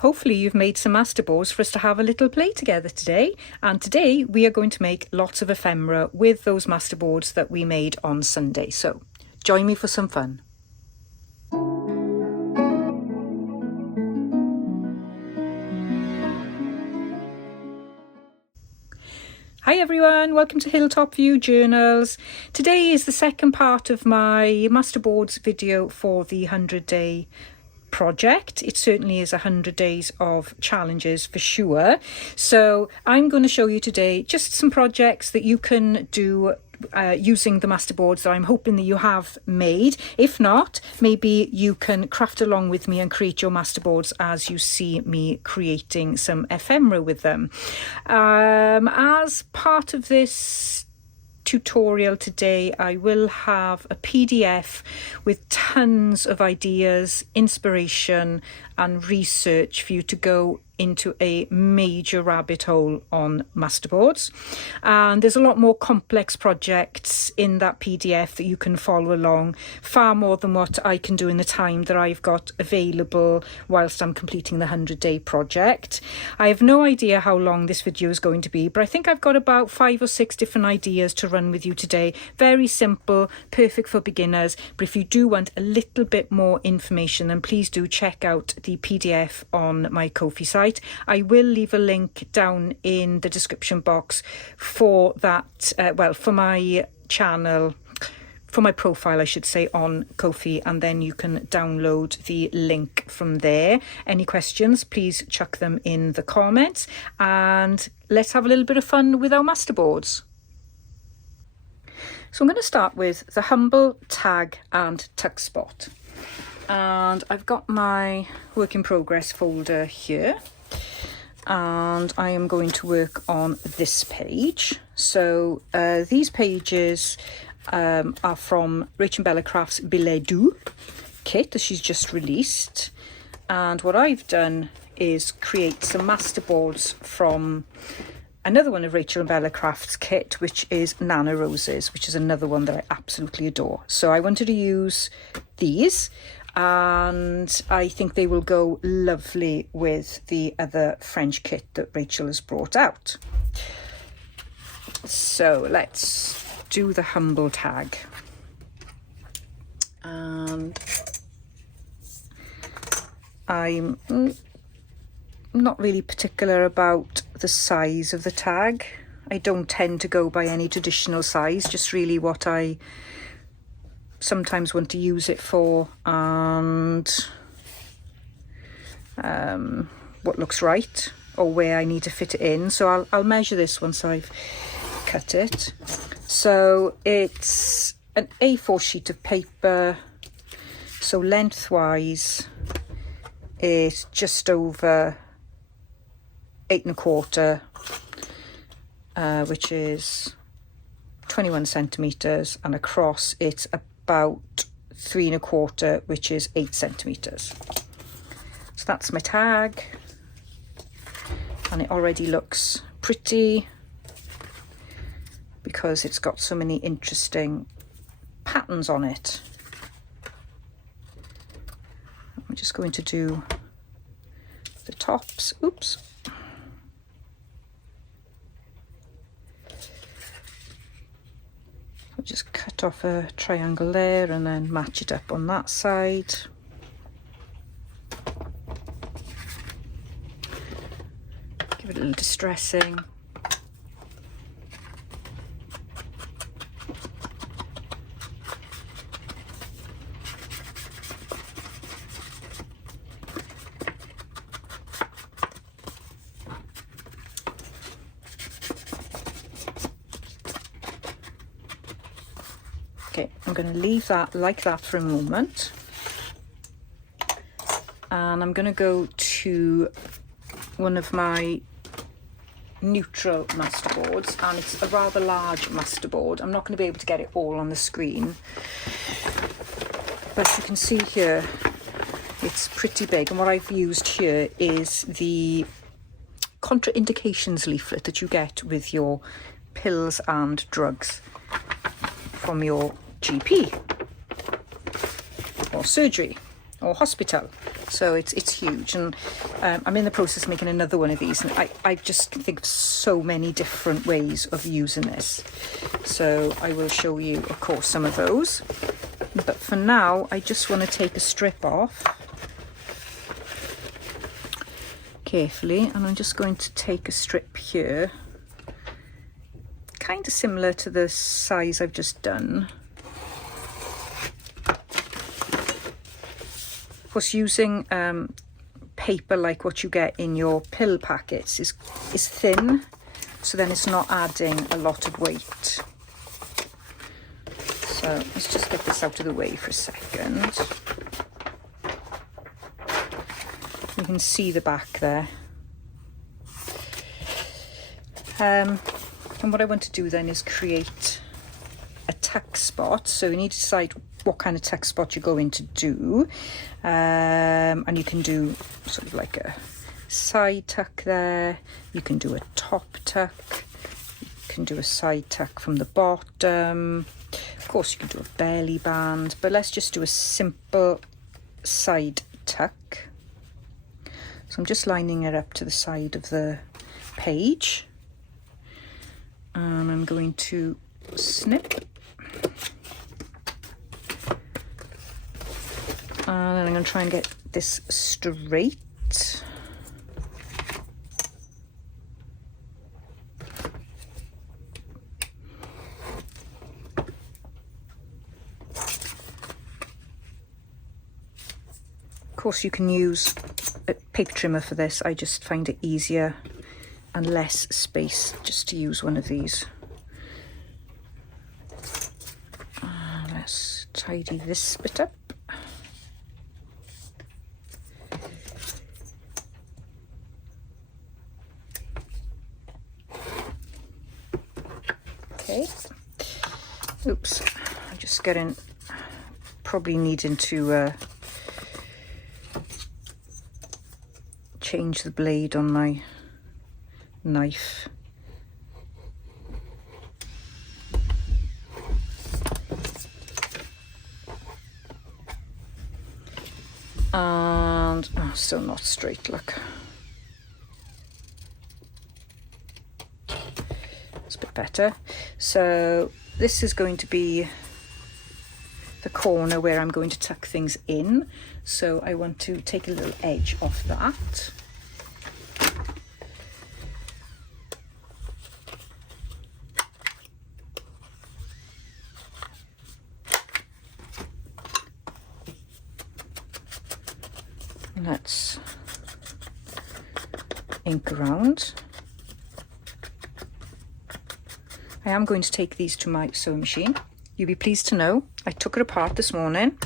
Hopefully you've made some masterboards for us to have a little play together today. And today we are going to make lots of ephemera with those masterboards that we made on Sunday. So join me for some fun. Hi everyone, welcome to Hilltop View Journals. Today is the second part of my masterboards video for the 100-day project. It certainly is 100 days of challenges for sure. So I'm going to show you today just some projects that you can do using the masterboards that I'm hoping that you have made. If not, maybe you can craft along with me and create your masterboards as you see me creating some ephemera with them. As part of this tutorial today, I will have a PDF with tons of ideas, inspiration and research for you to go into a major rabbit hole on masterboards. And there's a lot more complex projects in that PDF that you can follow along, far more than what I can do in the time that I've got available whilst I'm completing the 100-day project. I have no idea how long this video is going to be, but I think I've got about 5 or 6 different ideas to run with you today. Very simple, perfect for beginners, but if you do want a little bit more information, then please do check out the PDF on my Ko-fi site. I will leave a link down in the description box for that, for my channel, for my profile I should say, on Ko-fi, and then you can download the link from there. Any questions, please chuck them in the comments and let's have a little bit of fun with our masterboards. So I'm going to start with the humble tag and tuck spot. And I've got my work in progress folder here and I am going to work on this page. So these pages are from Rachel Bella Craft's Billet Doux kit that she's just released, and what I've done is create some masterboards from another one of Rachel and Bella Craft's kit, which is Nana Roses, which is another one that I absolutely adore. So I wanted to use these, and I think they will go lovely with the other French kit that Rachel has brought out. So let's do the humble tag. And I'm not really particular about the size of the tag. I don't tend to go by any traditional size, just really what I sometimes want to use it for and what looks right or where I need to fit it in. So I'll measure this once I've cut it. So it's an A4 sheet of paper, so lengthwise it's just over 8 1/4, which is 21 centimeters, and across it's about 3 1/4, which is 8 centimeters. So that's my tag, and it already looks pretty because it's got so many interesting patterns on it. I'm just going to do the tops. Oops. I'll just cut off a triangle there and then match it up on that side. Give it a little distressing. Okay, I'm going to leave that like that for a moment, and I'm going to go to one of my neutral masterboards, and it's a rather large masterboard. I'm not going to be able to get it all on the screen, but you can see here it's pretty big, and what I've used here is the contraindications leaflet that you get with your pills and drugs from your GP or surgery. or hospital. So it's huge, and I'm in the process of making another one of these, and I just think of so many different ways of using this. So I will show you, of course, some of those. But for now, I just want to take a strip off carefully, and I'm just going to take a strip here, kind of similar to the size I've just done. Of course, using paper like what you get in your pill packets is thin, so then it's not adding a lot of weight. So let's just get this out of the way for a second. You can see the back there. And what I want to do then is create a tuck spot. So you need to decide what kind of tuck spot you're going to do. And you can do sort of like a side tuck there. You can do a top tuck. You can do a side tuck from the bottom. Of course, you can do a belly band, but let's just do a simple side tuck. So I'm just lining it up to the side of the page. And I'm going to snip. And then I'm going to try and get this straight. Of course, you can use a paper trimmer for this. I just find it easier and less space just to use one of these. Let's tidy this bit up. Okay. Oops, I'm just getting, probably needing to change the blade on my knife. And still not straight, look. It's a bit better. So this is going to be the corner where I'm going to tuck things in. So I want to take a little edge off that. Let's ink around. I am going to take these to my sewing machine. You'll be pleased to know I took her apart this morning.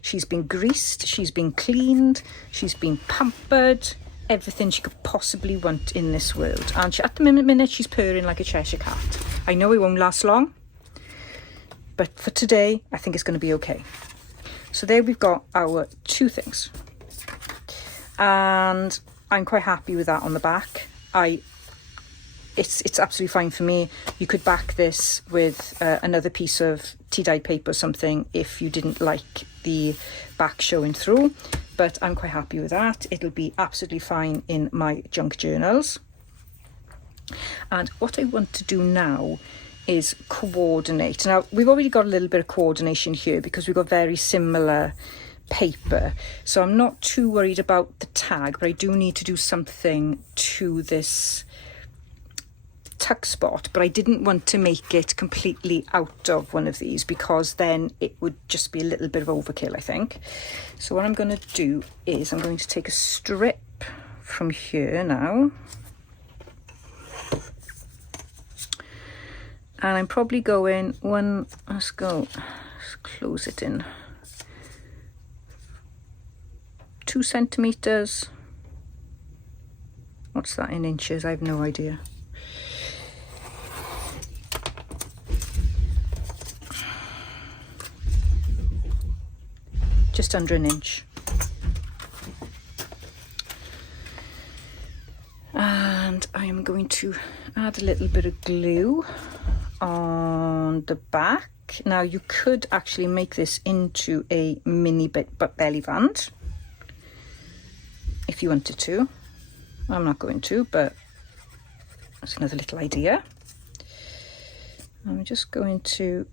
She's been greased, she's been cleaned, she's been pampered, everything she could possibly want in this world. And at the minute she's purring like a Cheshire cat. I know it won't last long, but for today I think it's going to be okay. So there we've got our two things. And I'm quite happy with that on the back. It's absolutely fine for me. You could back this with another piece of tea-dyed paper or something if you didn't like the back showing through, but I'm quite happy with that. It'll be absolutely fine in my junk journals. And what I want to do now is coordinate. Now, we've already got a little bit of coordination here because we've got very similar paper, so I'm not too worried about the tag, but I do need to do something to this tuck spot. But I didn't want to make it completely out of one of these because then it would just be a little bit of overkill, I think. So what I'm going to do is I'm going to take a strip from here now, and I'm probably going let's close it in, 2 centimeters. What's that in inches? I have no idea. Just under an inch. And I am going to add a little bit of glue on the back. Now you could actually make this into a mini belly band. if you wanted to. I'm not going to, but that's another little idea. I'm just going to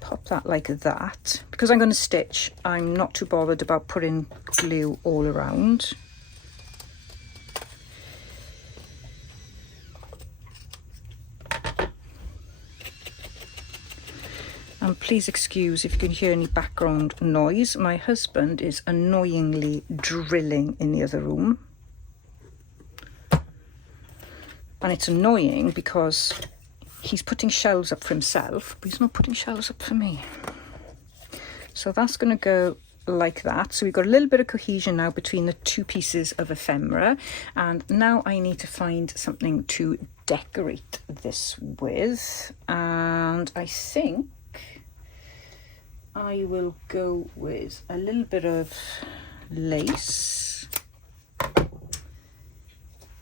pop that like that. Because I'm going to stitch, I'm not too bothered about putting glue all around. And please excuse if you can hear any background noise. My husband is annoyingly drilling in the other room. And it's annoying because he's putting shelves up for himself, but he's not putting shelves up for me. So that's going to go like that. So we've got a little bit of cohesion now between the two pieces of ephemera. And now I need to find something to decorate this with. And I think I will go with a little bit of lace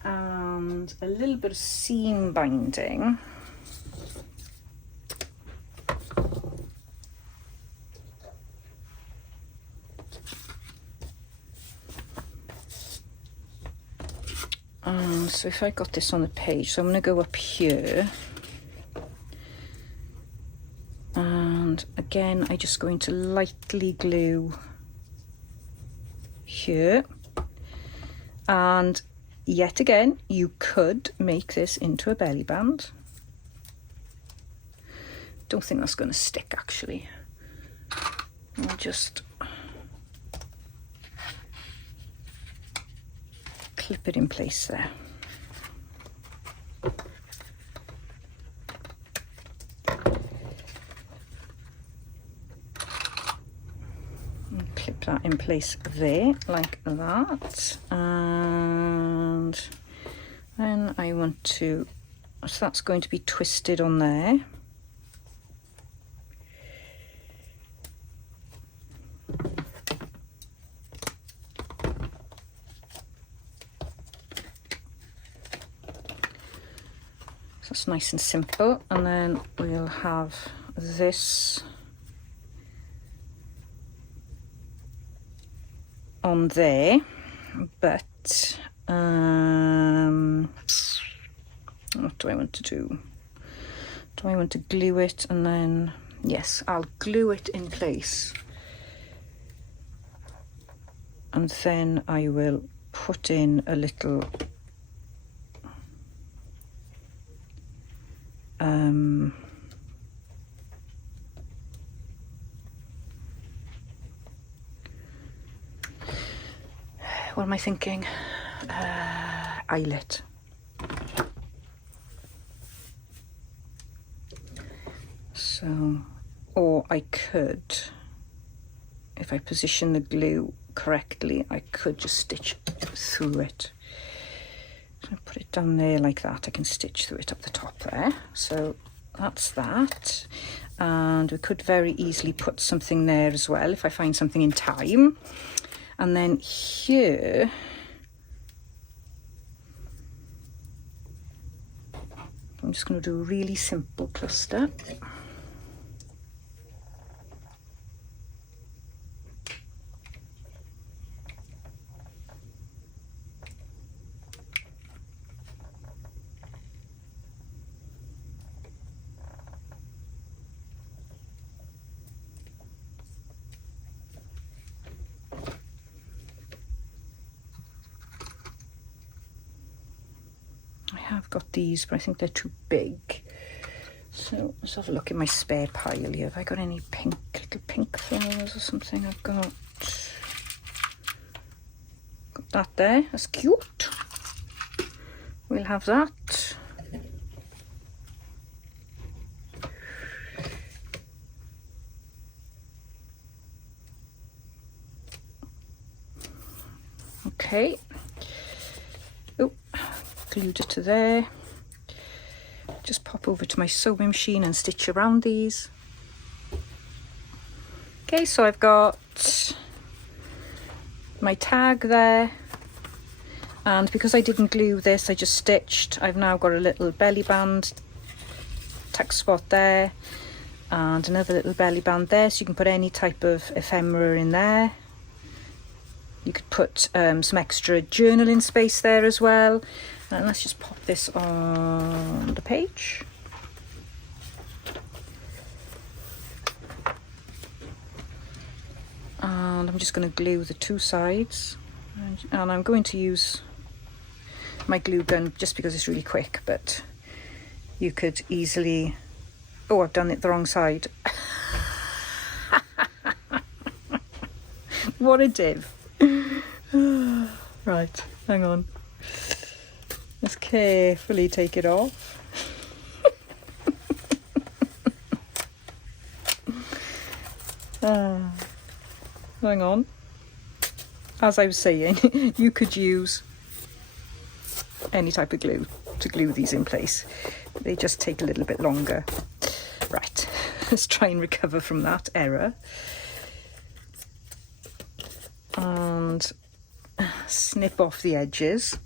and a little bit of seam binding. So if I got this on the page, so I'm going to go up here. And again, I'm just going to lightly glue here. And yet again, you could make this into a belly band. Don't think that's going to stick actually. I'll just clip it in place there. Clip that in place there like that, and then I want to, so that's going to be twisted on there. So that's nice and simple, and then we'll have this on there, but what do I want to do? Do I want to glue it and then, yes, I'll glue it in place, and then I will put in a little what am I thinking? Eyelet. So, or I could, if I position the glue correctly, I could just stitch through it. So I put it down there like that. I can stitch through it up the top there. So that's that. And we could very easily put something there as well if I find something in time. And then here, I'm just going to do a really simple cluster. I've got these, but I think they're too big. So let's have a look in my spare pile here. Have I got any pink, little pink flowers or something? I've got that there. That's cute. We'll have that. Okay. Oh, glued it to there. Just pop over to my sewing machine and stitch around these. Okay, so I've got my tag there, and because I didn't glue this, I just stitched. I've now got a little belly band tuck spot there and another little belly band there, so you can put any type of ephemera in there. You could put some extra journaling space there as well. And let's just pop this on the page. And I'm just going to glue the two sides. And I'm going to use my glue gun just because it's really quick, but you could easily... Oh, I've done it the wrong side. What a div. Right, hang on. Let's carefully take it off. Hang on. As I was saying, you could use any type of glue to glue these in place. They just take a little bit longer. Right, let's try and recover from that error. And snip off the edges.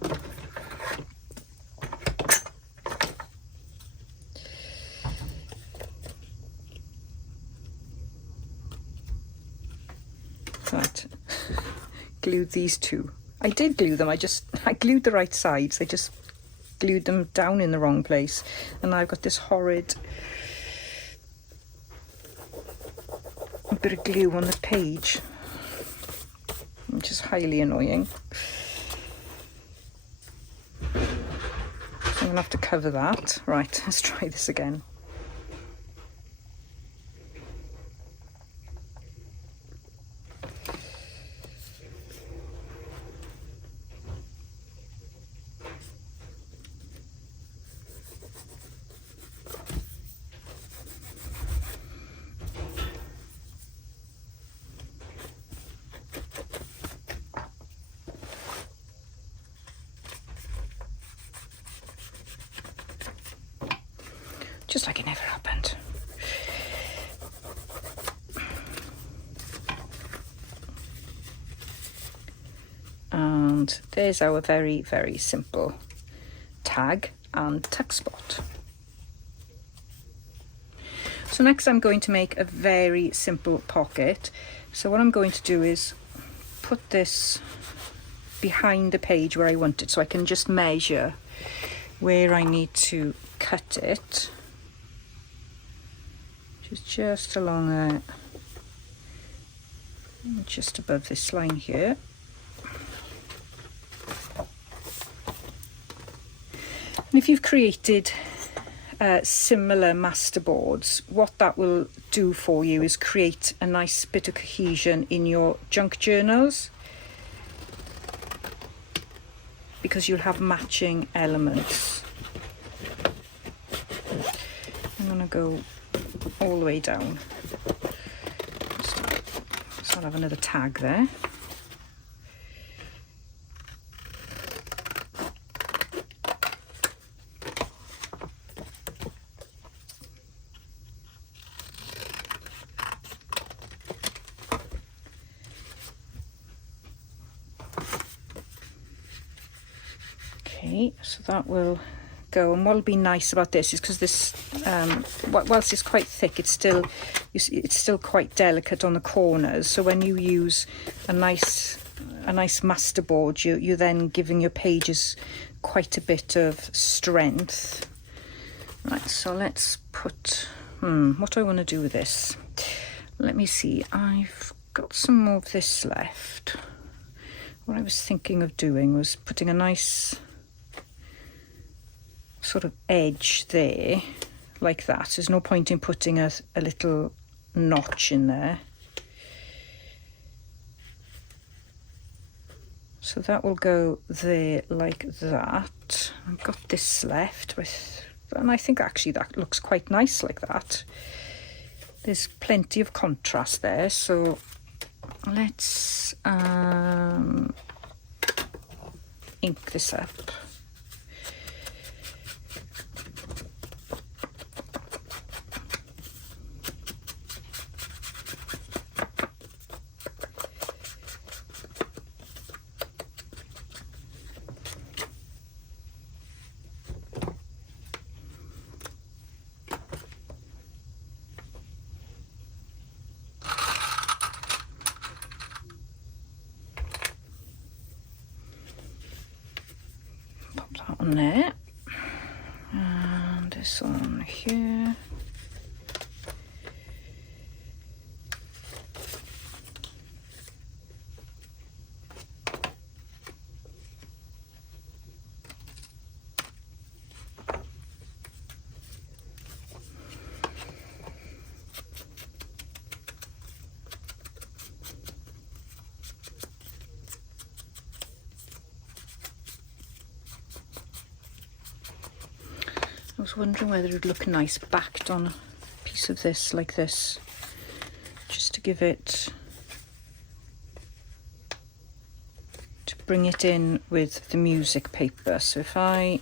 Right, glued these two. I did glue them, I glued the right sides, I just glued them down in the wrong place. And I've got this horrid bit of glue on the page, which is highly annoying. So I'm going to have to cover that. Right, let's try this again. Just like it never happened. And there's our very, very simple tag and tuck spot. So next I'm going to make a very simple pocket. So what I'm going to do is put this behind the page where I want it, so I can just measure where I need to cut it. Just along there, just above this line here. And if you've created similar masterboards, what that will do for you is create a nice bit of cohesion in your junk journals, because you'll have matching elements. I'm going to go all the way down. So I'll have another tag there. Okay, so that will go. And what'll be nice about this is because this, whilst it's quite thick, it's still quite delicate on the corners. So when you use a nice masterboard, you're then giving your pages quite a bit of strength. Right, so let's put. What do I want to do with this? Let me see. I've got some more of this left. What I was thinking of doing was putting a nice sort of edge there, like that. There's no point in putting a little notch in there. So that will go there like that. I've got this left with, and I think actually that looks quite nice like that. There's plenty of contrast there, so let's ink this up. on there, and this on here. I was wondering whether it would look nice backed on a piece of this like this, just to give it, to bring it in with the music paper. So if I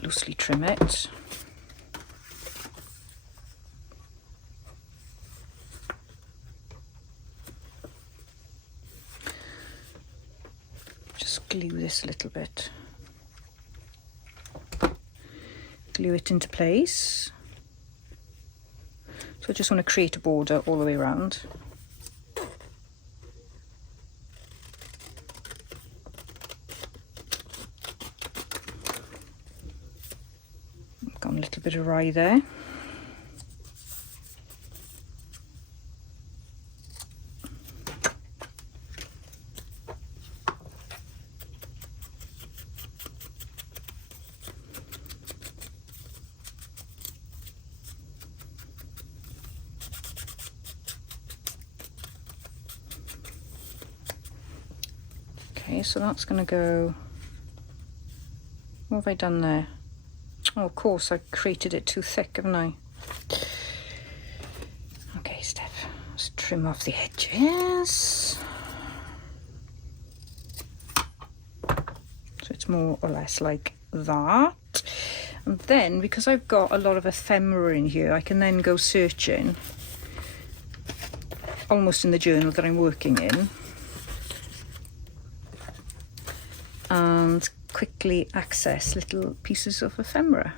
loosely trim it, glue this a little bit, glue it into place. So I just want to create a border all the way around. I've got a little bit of rye there. Okay, so that's going to go, what have I done there? Oh, of course, I created it too thick, haven't I? Okay, Steph, let's trim off the edges. So it's more or less like that. And then, because I've got a lot of ephemera in here, I can then go searching, almost in the journal that I'm working in, and quickly access little pieces of ephemera.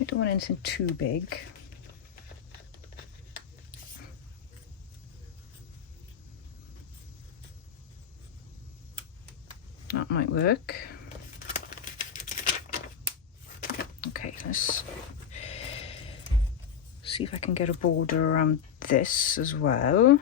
I don't want anything too big. That might work. Okay, let's see if I can get a border around this as well.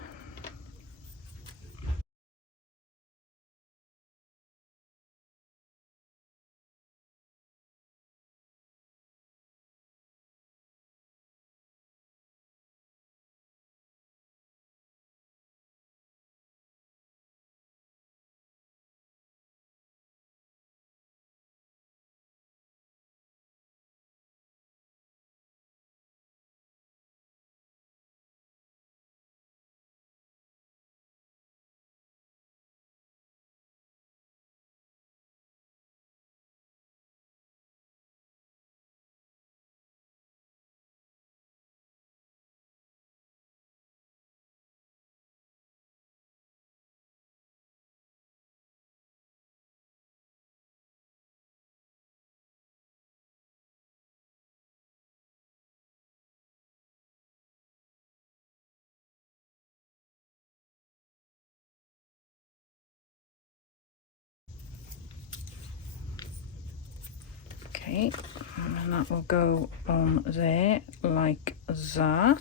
Okay, and that will go on there like that.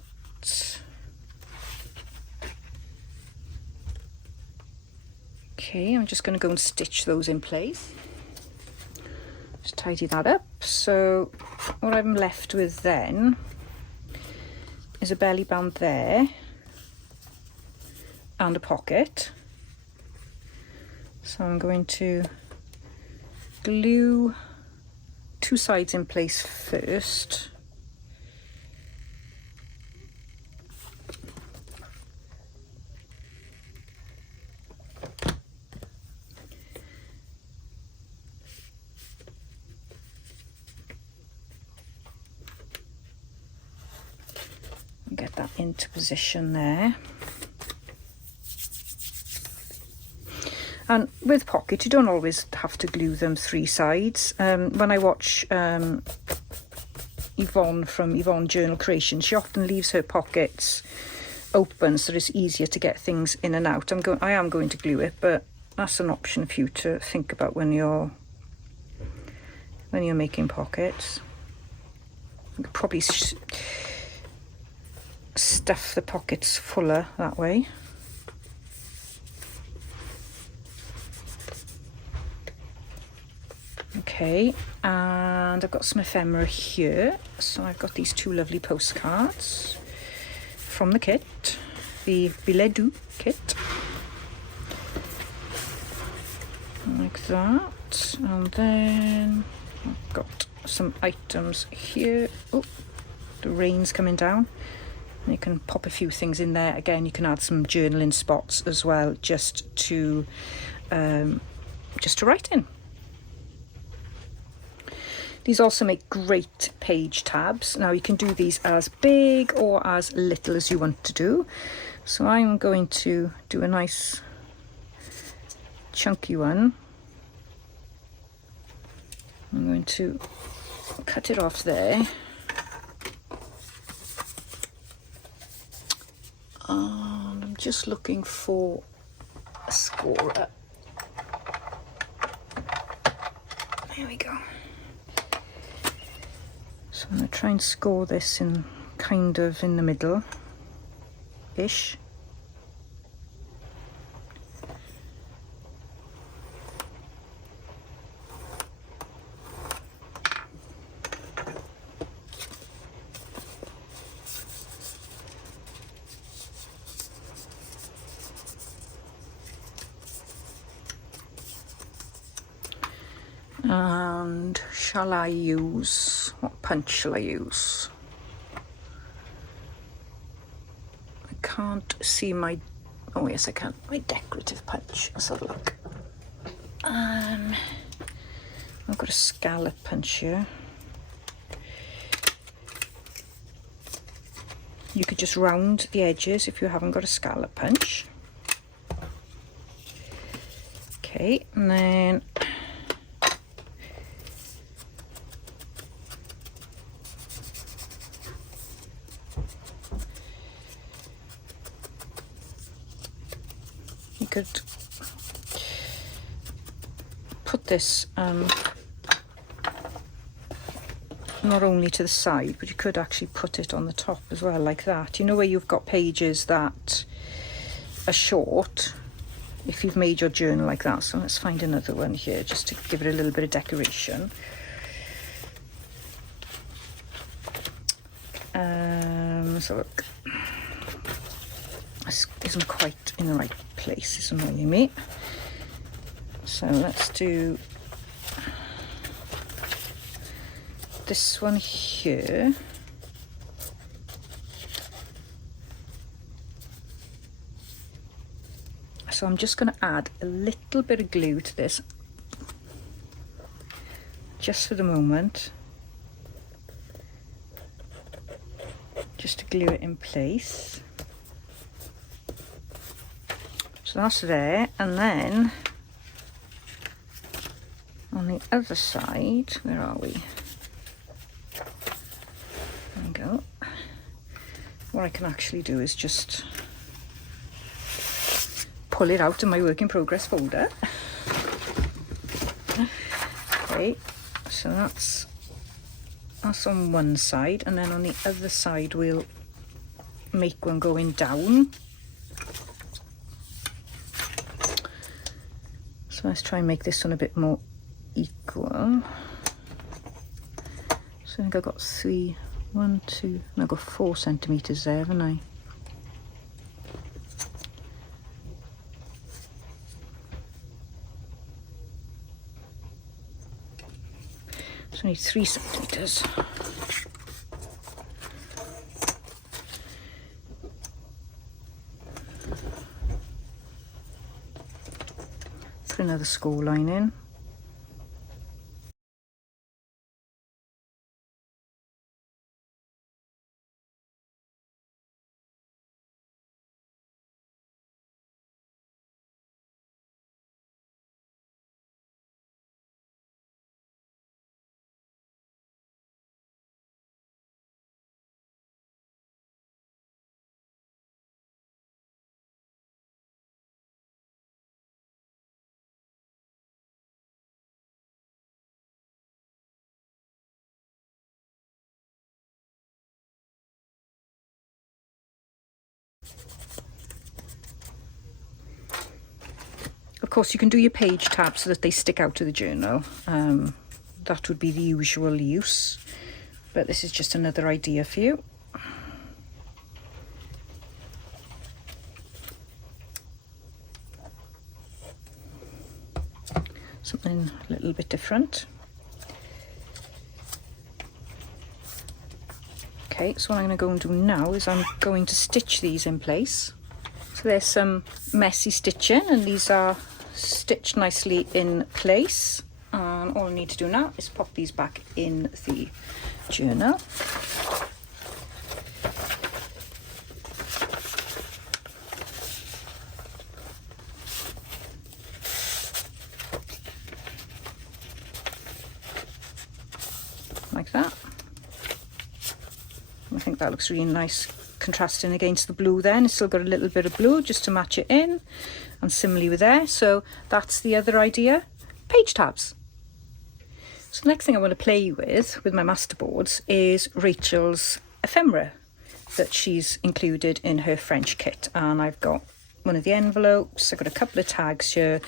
Okay, I'm just going to go and stitch those in place. Just tidy that up. So what I'm left with then is a belly band there and a pocket. So I'm going to glue two sides in place first. And get that into position there. And with pockets, you don't always have to glue them three sides. When I watch, Yvonne from Yvonne Journal Creation. She often leaves her pockets open so it's easier to get things in and out. I am going to glue it, but that's an option for you to think about when you're making pockets. You could probably stuff the pockets fuller that way. Okay, and I've got some ephemera here. So I've got these two lovely postcards from the kit, the billet doux kit, like that. And then I've got some items here. Oh, the rain's coming down. And you can pop a few things in there. Again, you can add some journaling spots as well, just to write in. These also make great page tabs. Now you can do these as big or as little as you want to do. So I'm going to do a nice chunky one. I'm going to cut it off there. And I'm just looking for a scorer. There we go. So I'm going to try and score this in kind of in the middle-ish. And shall I use, what punch shall I use? I can't see my, oh yes I can, my decorative punch. Let's have a look. I've got a scallop punch here. You could just round the edges if you haven't got a scallop punch. Okay, and then you could put this not only to the side, but you could actually put it on the top as well, like that. You know where you've got pages that are short, if you've made your journal like that. So let's find another one here just to give it a little bit of decoration. So look, this isn't quite in the right place, it's annoying me. So let's do this one here. So I'm just going to add a little bit of glue to this, just for the moment, just to glue it in place. So that's there, and then on the other side, where are we? There we go. What I can actually do is just pull it out of my work in progress folder. Okay, so that's on one side, and then on the other side we'll make one going down. So let's try and make this one a bit more equal. So I think I've got 4 centimetres there, haven't I? So I need 3 centimetres. Put another score line in. course you can do your page tabs so that they stick out of the journal. That would be the usual use, but this is just another idea for you. Something a little bit different. Okay, so what I'm going to go and do now is I'm going to stitch these in place. So there's some messy stitching, and these are stitched nicely in place. All I need to do now is pop these back in the journal. Like that. I think that looks really nice contrasting against the blue then. It's still got a little bit of blue just to match it in, and similarly with there. So that's the other idea, page tabs. So the next thing I want to play with my masterboards is Rachel's ephemera that she's included in her French kit. And I've got one of the envelopes, I've got a couple of tags here,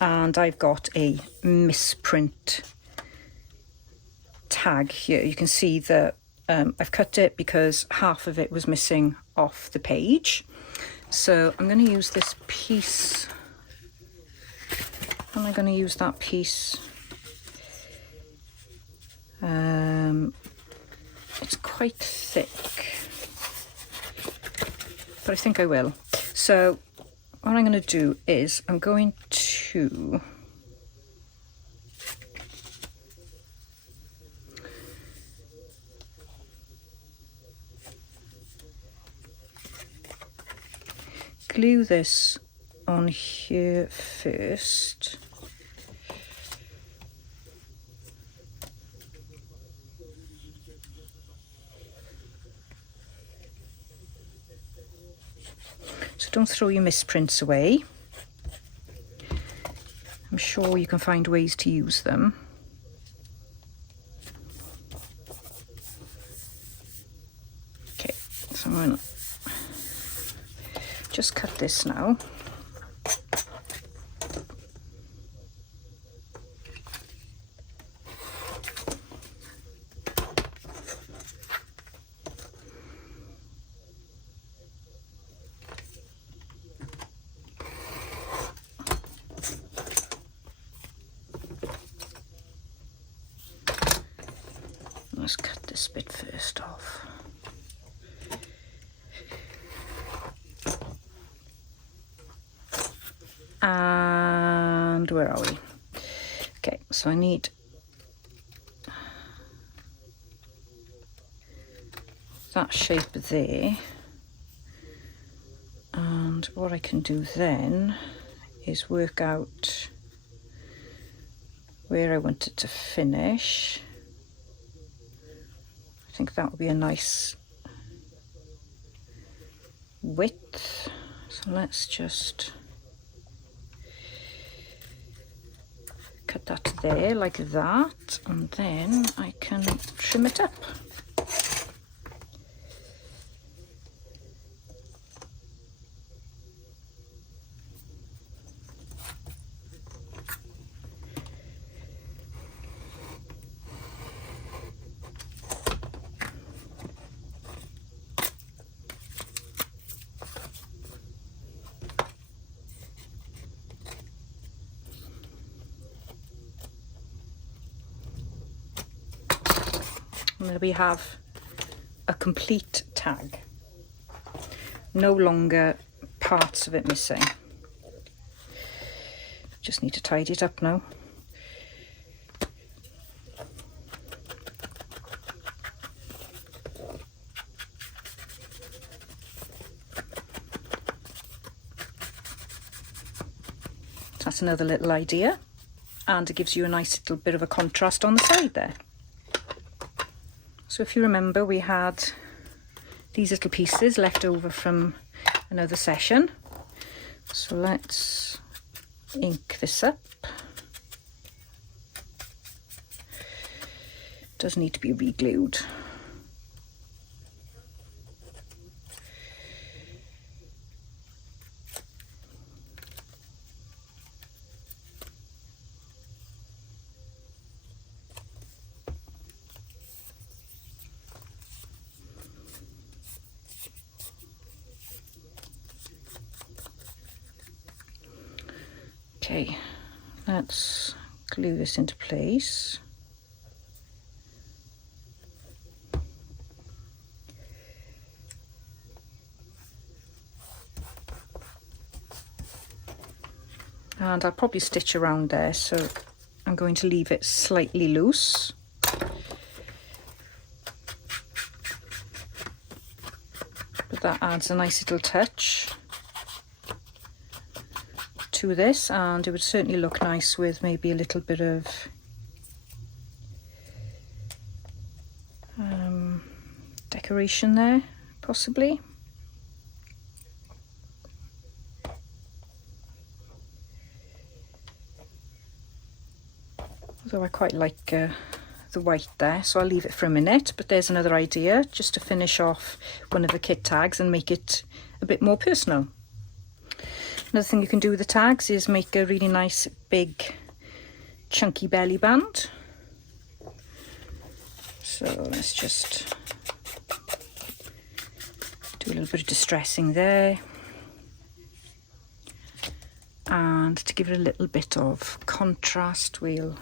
and I've got a misprint tag here. You can see that I've cut it because half of it was missing off the page. So I'm going to use this piece. Am I going to use that piece? It's quite thick, but I think I will. So what I'm going to do is I'm going to glue this on here first. So don't throw your misprints away. I'm sure you can find ways to use them. Okay, so I'm going to just cut this now. Let's cut this bit first off. And where are we? Okay, so I need that shape there. And what I can do then is work out where I want it to finish. I think that would be a nice width. So let's just cut that there like that, and then I can trim it up. And there we have a complete tag. No longer parts of it missing. Just need to tidy it up now. That's another little idea, and it gives you a nice little bit of a contrast on the side there. So if you remember, we had these little pieces left over from another session. So let's ink this up. Does need to be re-glued. Okay, let's glue this into place. And I'll probably stitch around there, so I'm going to leave it slightly loose. But that adds a nice little touch to this, and it would certainly look nice with maybe a little bit of decoration there, possibly. Although I quite like the white there, so I'll leave it for a minute. But there's another idea, just to finish off one of the kit tags and make it a bit more personal. Another thing you can do with the tags is make a really nice big chunky belly band. So let's just do a little bit of distressing there. And to give it a little bit of contrast, we'll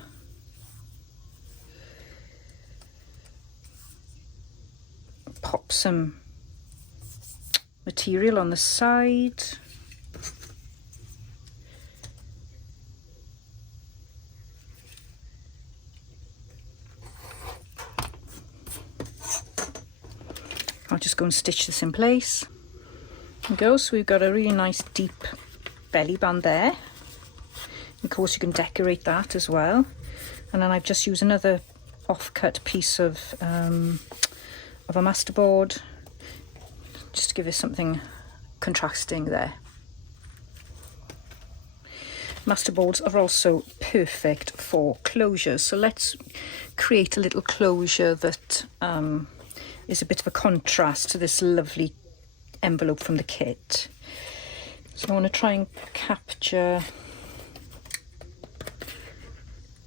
pop some material on the side. I'll just go and stitch this in place. There we go, so we've got a really nice deep belly band there. Of course you can decorate that as well. And then I've just used another off-cut piece of a masterboard, just to give us something contrasting there. Masterboards are also perfect for closures, so let's create a little closure that is a bit of a contrast to this lovely envelope from the kit. So I want to try and capture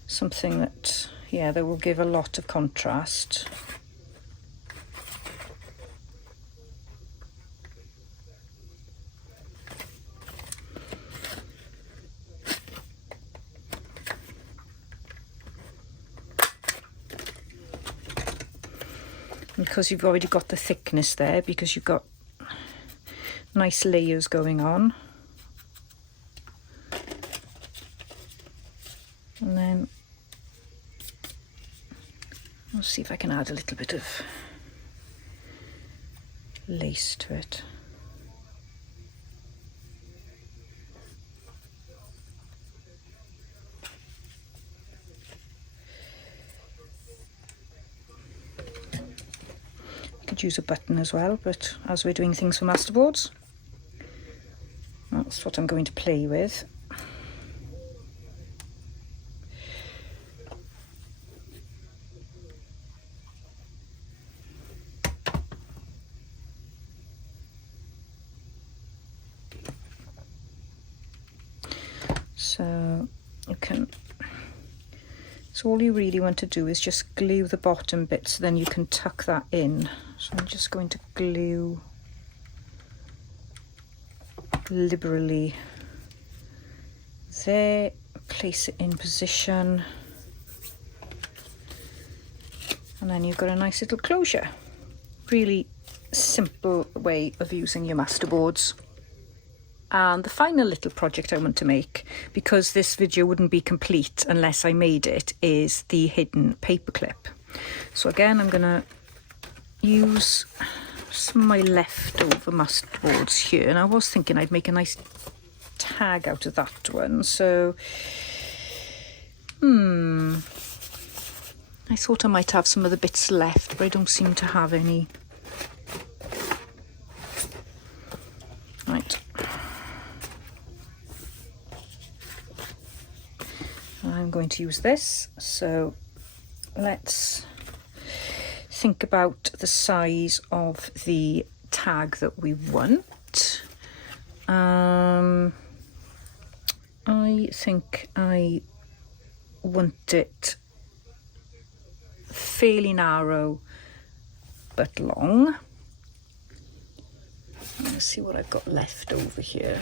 something that, yeah, that will give a lot of contrast. Because you've already got the thickness there, because you've got nice layers going on. And then I'll see if I can add a little bit of lace to it. Could use a button as well, but as we're doing things for masterboards, that's what I'm going to play with. So you can, so all you really want to do is just glue the bottom bit, so then you can tuck that in. So I'm just going to glue liberally there, place it in position, and then you've got a nice little closure. Really simple way of using your masterboards. And the final little project I want to make, because this video wouldn't be complete unless I made it, is the hidden paperclip. So again, I'm going to use some of my leftover masterboards here, and I was thinking I'd make a nice tag out of that one. So I thought I might have some of the bits left, but I don't seem to have any. Right, I'm going to use this. So let's think about the size of the tag that we want. I think I want it fairly narrow but long. Let's see what I've got left over here.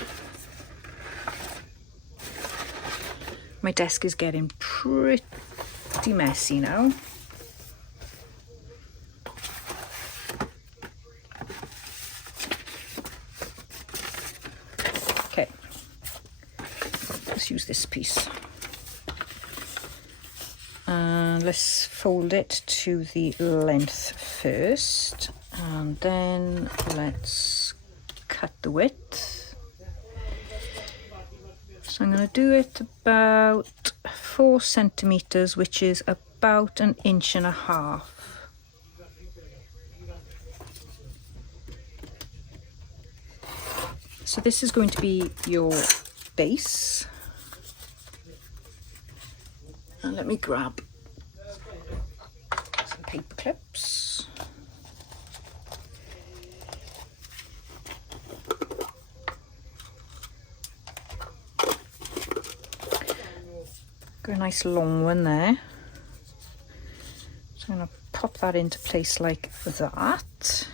My desk is getting pretty messy now. Okay, let's use this piece. And let's fold it to the length first, and then let's cut the width. So I'm going to do it about 4 centimeters, which is about 1.5 inches. So this is going to be your base. And let me grab some paper clips. Got a nice long one there. So I'm going to pop that into place like that.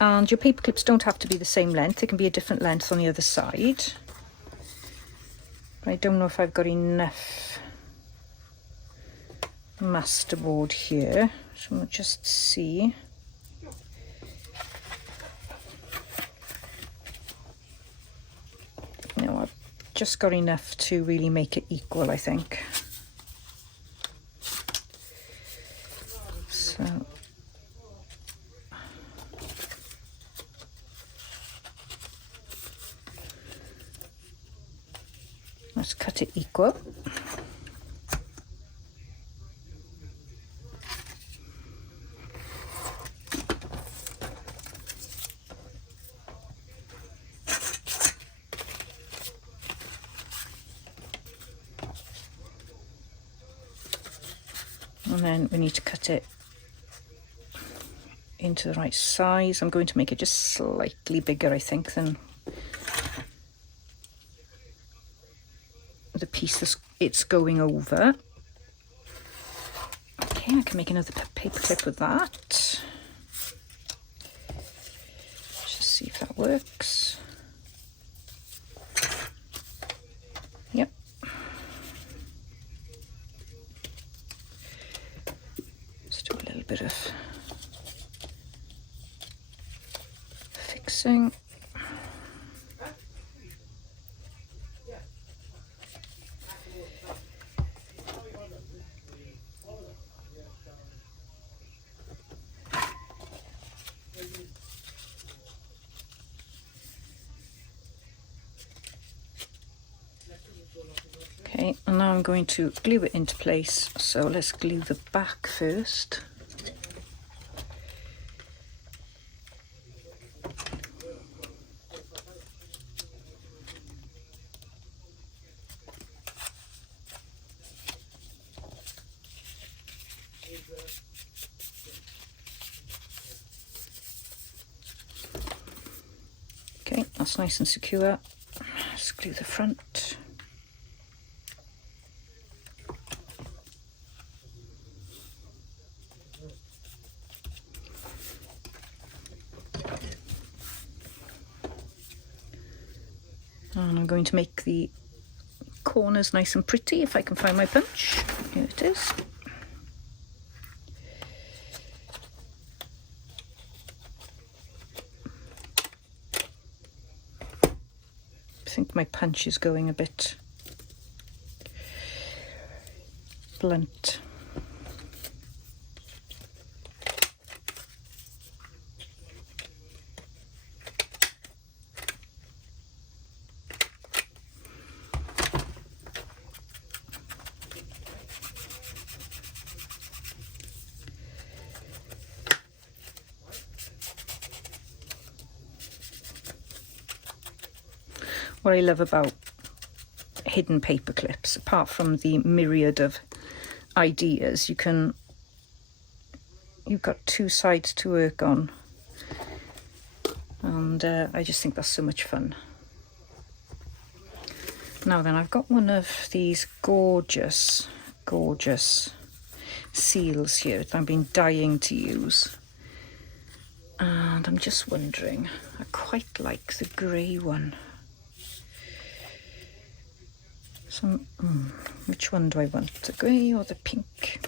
And your paper clips don't have to be the same length, they can be a different length on the other side. But I don't know if I've got enough masterboard here, so we'll just see. No, I've just got enough to really make it equal, I think. So let's cut it equal. And then we need to cut it into the right size. I'm going to make it just slightly bigger, I think, than the piece that it's going over. Okay, I can make another paper clip with that. Let's just see if that works. Yep. Let's do a little bit of fixing. Okay, and now I'm going to glue it into place. So let's glue the back first. Okay, that's nice and secure. Let's glue the front. And I'm going to make the corners nice and pretty if I can find my punch. Here it is. I think my punch is going a bit blunt. What I love about hidden paper clips, apart from the myriad of ideas, you've got 2 sides to work on, and I just think that's so much fun. Now then, I've got one of these gorgeous seals here that I've been dying to use, and I'm just wondering, I quite like the grey one. some, which one do I want, the grey or the pink?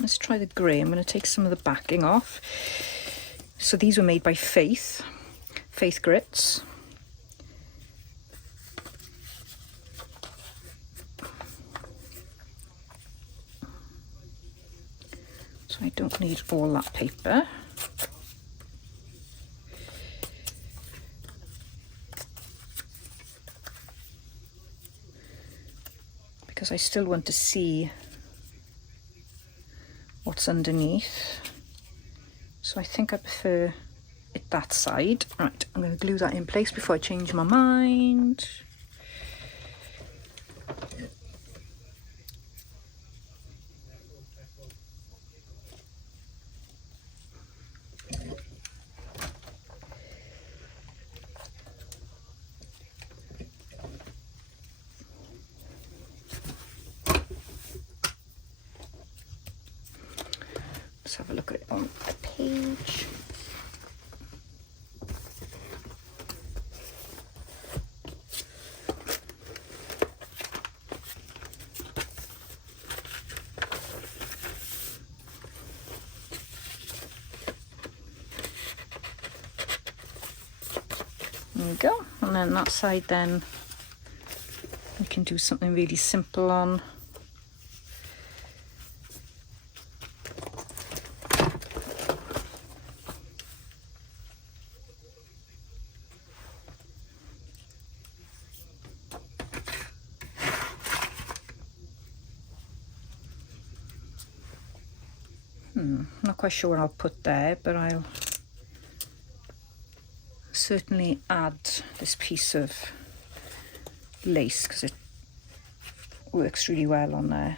Let's try the grey. I'm going to take some of the backing off. So these were made by Faith Grits. So I don't need all that paper. Because I still want to see what's underneath. So I think I prefer it that side. Right, I'm going to glue that in place before I change my mind. Let's have a look at it on a page. There we go. And then that side, then we can do something really simple on. Not quite sure what I'll put there, but I'll certainly add this piece of lace because it works really well on there.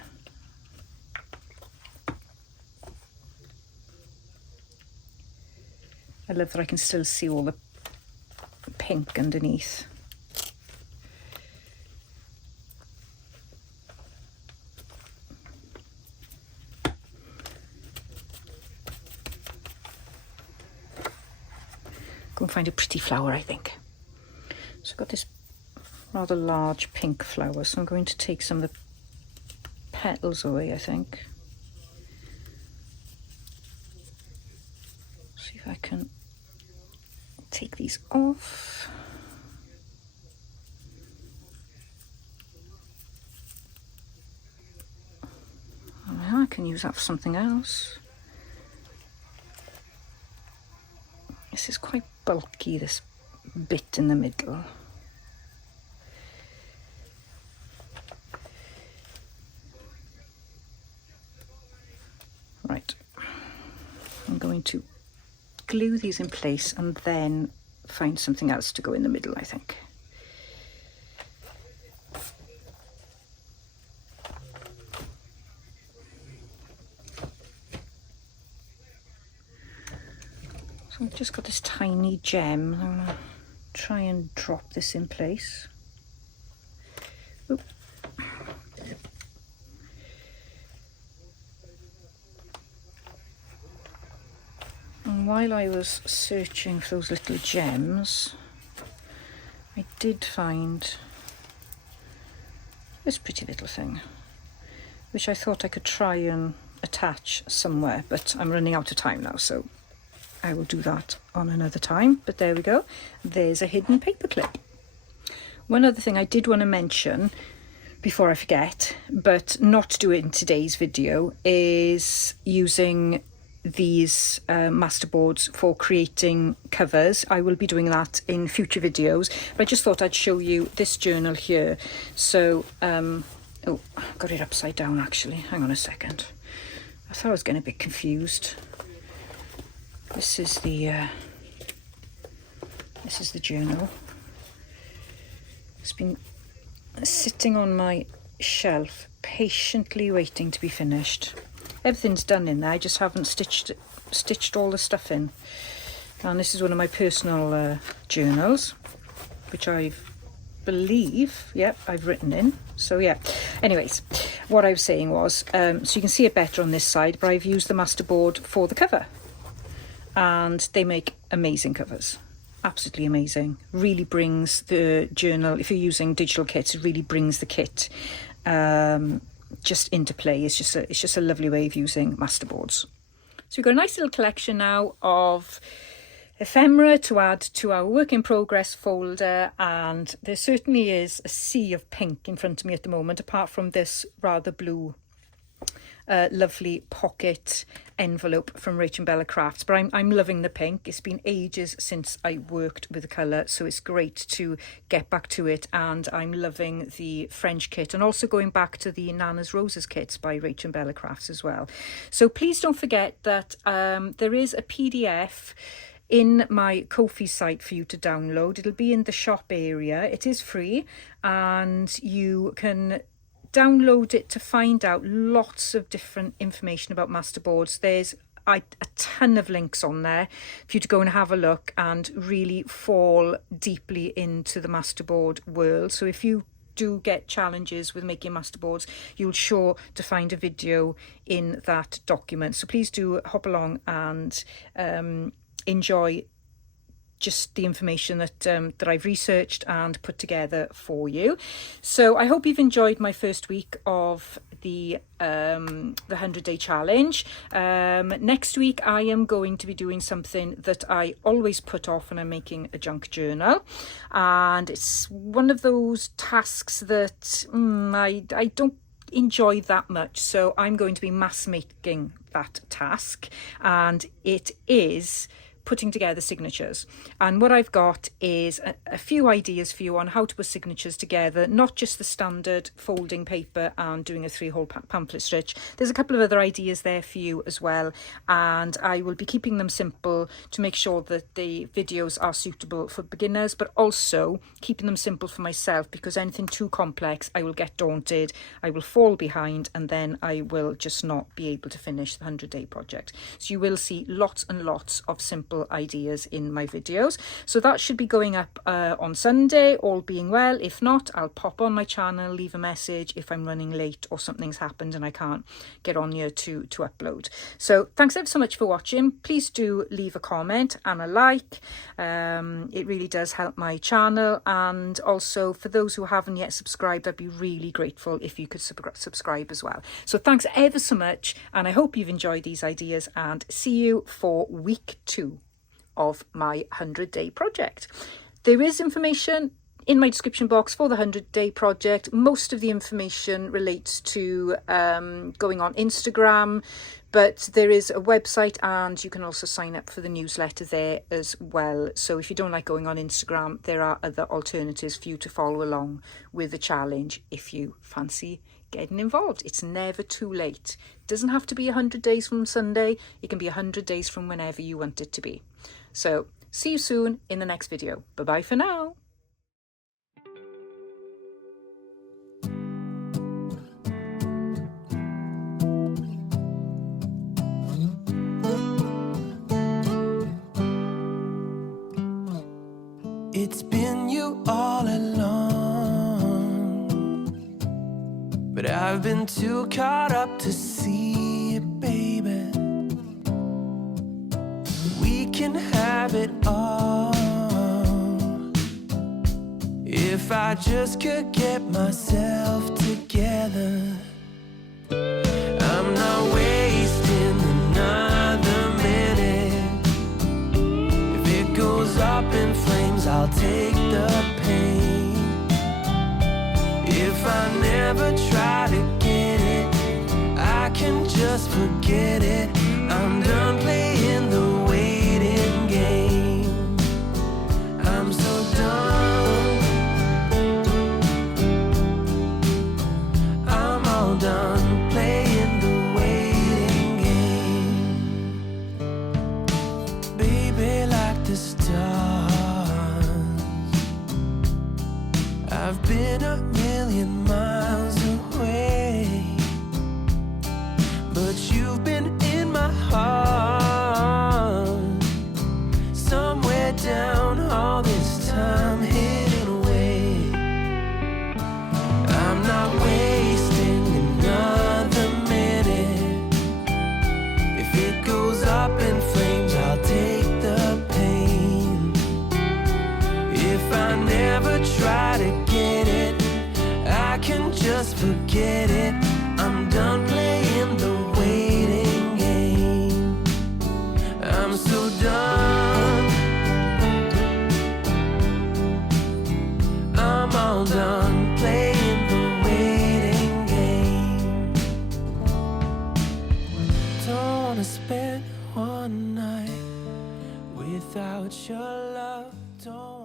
I love that I can still see all the pink underneath. Go and find a pretty flower, I think. So I've got this rather large pink flower, so I'm going to take some of the petals away, I think. See if I can take these off. Well, I can use that for something else. This is quite bulky, this bit in the middle. Right, I'm going to glue these in place and then find something else to go in the middle, I think. So I've just got this tiny gem. I'm going to try and drop this in place. Oop. And while I was searching for those little gems, I did find this pretty little thing, which I thought I could try and attach somewhere, but I'm running out of time now, so I will do that on another time. But there we go. There's a hidden paper clip. One other thing I did want to mention before I forget, but not to do it in today's video, is using these masterboards for creating covers. I will be doing that in future videos, but I just thought I'd show you this journal here. So, oh, I've got it upside down actually. Hang on a second. I thought I was getting a bit confused. This is the journal. It's been sitting on my shelf, patiently waiting to be finished. Everything's done in there. I just haven't stitched all the stuff in. And this is one of my personal journals, which I believe, yep, I've written in. So yeah. Anyways, what I was saying was, so you can see it better on this side, but I've used the masterboard for the cover. And they make amazing covers. absolutely amazing. Really brings the journal, if you're using digital kits, it really brings the kit just into play. It's just a lovely way of using masterboards. So we've got a nice little collection now of ephemera to add to our work in progress folder, and there certainly is a sea of pink in front of me at the moment, apart from this rather blue lovely pocket envelope from Rachel Bella Crafts. But I'm loving the pink. It's been ages since I worked with the colour, so it's great to get back to it, and I'm loving the French kit, and also going back to the Nana's Roses kits by Rachel Bella Crafts as well. So please don't forget that there is a PDF in my Ko-fi site for you to download. It'll be in the shop area. It is free, and you can download it to find out lots of different information about masterboards. There's a ton of links on there for you to go and have a look and really fall deeply into the masterboard world. So if you do get challenges with making masterboards, you'll sure to find a video in that document. So please do hop along and enjoy just the information that I've researched and put together for you. So I hope you've enjoyed my first week of the 100-day challenge. Next week I am going to be doing something that I always put off when I'm making a junk journal, and it's one of those tasks that I don't enjoy that much, so I'm going to be mass making that task, and it is putting together signatures. And what I've got is a few ideas for you on how to put signatures together, not just the standard folding paper and doing a 3-hole pamphlet stitch. There's a couple of other ideas there for you as well, and I will be keeping them simple to make sure that the videos are suitable for beginners, but also keeping them simple for myself, because anything too complex I will get daunted, I will fall behind, and then I will just not be able to finish the 100-day project. So you will see lots and lots of simple ideas in my videos. So that should be going up on Sunday, all being well. If not, I'll pop on my channel, leave a message if I'm running late or something's happened and I can't get on here to upload. So thanks ever so much for watching. Please do leave a comment and a like. It really does help my channel, and also for those who haven't yet subscribed, I'd be really grateful if you could subscribe as well. So thanks ever so much, and I hope you've enjoyed these ideas, and see you for week 2 of my 100-day project. There is information in my description box for the 100-day project. Most of the information relates to going on Instagram, but there is a website, and you can also sign up for the newsletter there as well. So if you don't like going on Instagram, there are other alternatives for you to follow along with the challenge if you fancy getting involved. It's never too late. It doesn't have to be 100 days from Sunday. It can be 100 days from whenever you want it to be. So see you soon in the next video. Bye bye for now. It's been you all along, but I've been too caught up to see it, baby. We can have it all if I just could get myself together. I'm not wasting another minute. If it goes up in flames, I'll take the pain. If I never try to get it, I can just forget it. I'm done playing the waiting game. I'm so done. I'm all done playing the waiting game. Baby, like the stars, I've been a million miles away, but you've been forget it. I'm done playing the waiting game. I'm so done. I'm all done playing the waiting game. Don't wanna spend one night without your love. Don't